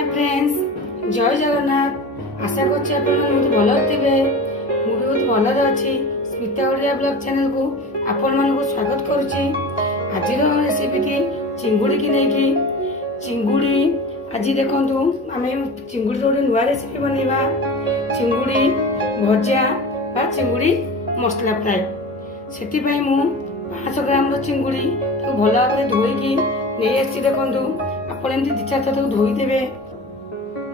Hi friends, जय जगन्नाथ। आशा करछि आपण बहुत भल थे। मुझे बहुत भल अच्छी। स्मिता ओडिया ब्लॉग चैनल को आपण मानक स्वागत करुच्ची। आज रेसिपी चिंगुड़ी की नहीं चिंगुड़ी आज देखु आम चिंगुड़ी गोटे नुआ रेसिपी बनवा चिंगुड़ी भजा बा चिंगुड़ी मसला फ्राए। से 500 ग्राम चिंगुड़ी भल भाव धोईकी नहीं आसी। देखु आप एमती 2-4 थर धोईदे।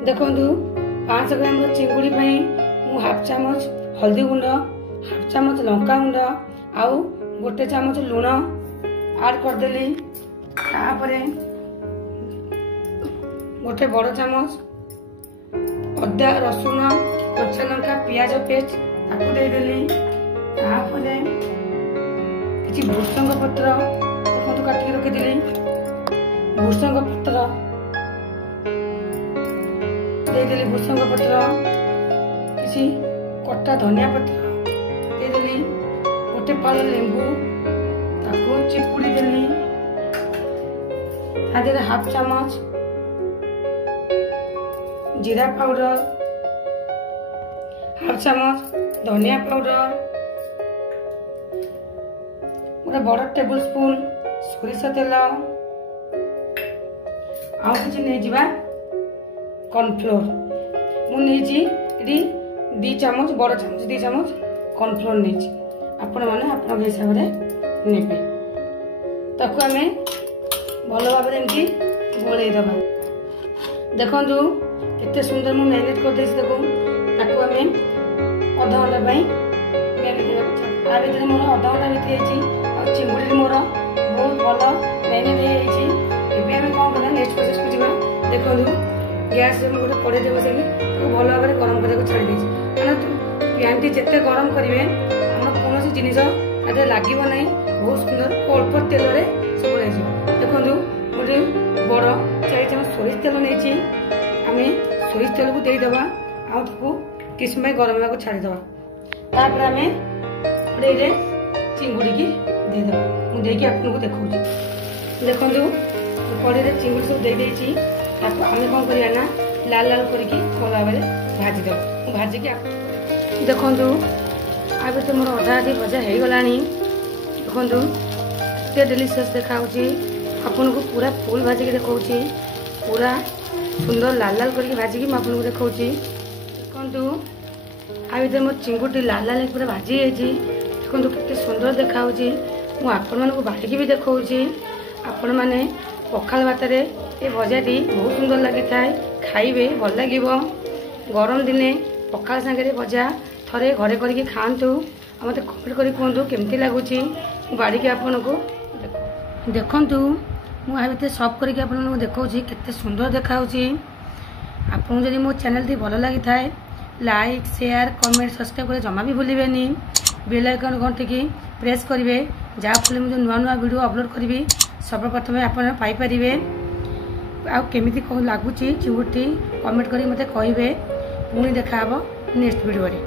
देखु 500 ग्राम चिंगुड़ी मु हाफ चामच हल्दी गुंड, हाफ चामच लंका गुंड आउ गोटे चामच लुण आड करदेली। तापरे गोटे बड़ चामच अदा रसुण कच्चा लंका पियाज पेस्ट ताकू देदेली। तापरे किछि भृषंग पत्र देखो काटिक रखिदेली। भृषंग पत्र देदेली। भृषंग पत्र किछि कटा धनिया पत्र देदेली। गोटे फाल लेंबू ताकू चिपुड़ी देली। तादेले हाफ चामच जीरा पाउडर, हाफ चामच धनिया पाउडर, गोटे बड़ टेबुल स्पून सोरिष तेल आउ किछि नै जिबा कॉर्नफ्लोर। मु नेछि एडी 2 चामच बड़ चामच 2 चामच कॉर्नफ्लोर नेछि। आपण माने आपण हिसाब रे नेबे। ताकू आमे भलो भाबे एमती गोळेई दबा। देखंतु केते सुंदर मु मैरिनेट कर देछि। देखो ताकू आमे आधा घंटा पई मैरिनेट करछा। आ भीतर मोर आधा घंटा बीती जाइछि और चिंगुड़ी मोर बहुत भलो मैरिनेट हे जाइछि। एबे आमे कोन करना नेक्स्ट प्रोसेस को जिबा। देखंतु गैस रे गोटे कड़े दे बसेली ताकू भलो भाबे गरम करे को छाडी देछि। माने पैन टी जत्ते गरम करिवे हम कोनोसी जिनिस आदे लागिबो नै। बहुत सुंदर अल्प तेल रे सब रहि जिवो। देखंतु गोटे बड़ 4 चामच सोरिष तेल नेछि। आमे सोरिष तेल को दे दबा आ ताकू किछ समय गरम को छाडी दबा। तापर आमे कड़े रे चिंगुड़ी की दे दबा। मु देकी आपन को देखौछि। देखंतु कड़े रे चिंगुड़ी सब दे देछि। ताकू आमे कोन करिया ना लाल लाल करके भला भाबे भाजी दबा। भाजी के देखंतु आ भीतर मोर अधा आधी भजा हे गलानी। देखंतु केते डिलीशियस देखाउछि। आपन को पूरा फुल भाजी के देखौछि। पूरा सुंदर लाल लाल करके भाजी की आपन को देखौछि। देखंतु आ भीतर मोर चिंगुड़ी लाल लाल पूरा भाजी हेछि। देखंतु केते सुंदर देखाउछि। मु आपन मन को बाटिकी भी देखौछि। आपण माने पखाल भात रे ए भजाटी बहुत सुंदर लागि थाए। खाइबे भल लागिबो। गरम दिने पखाल संगे भजा थरे घरे करके खांतु। आ मते कमेंट करी कहंतु केमती लागुछि। मु बाडिकी आपन को देखंतु मु आ भीतर सब करके आपन को देखौछि। केते सुंदर देखाउछि। आपन जदि मो चैनल ती भल लागि थाए लाइक शेयर कमेंट सब्सक्राइब करे जमा भी भूलिबेनी। बेल आइकन घंटी की प्रेस करिवे जा फले मु नुआ नुआ वीडियो अपलोड करबी सर्वप्रथम आपन पाई परिबे। आ केमिति को लागुछि चिंगुड़ी कमेंट करी मते कहिबे। पुणी देखा हबो नेक्स्ट वीडियो रे।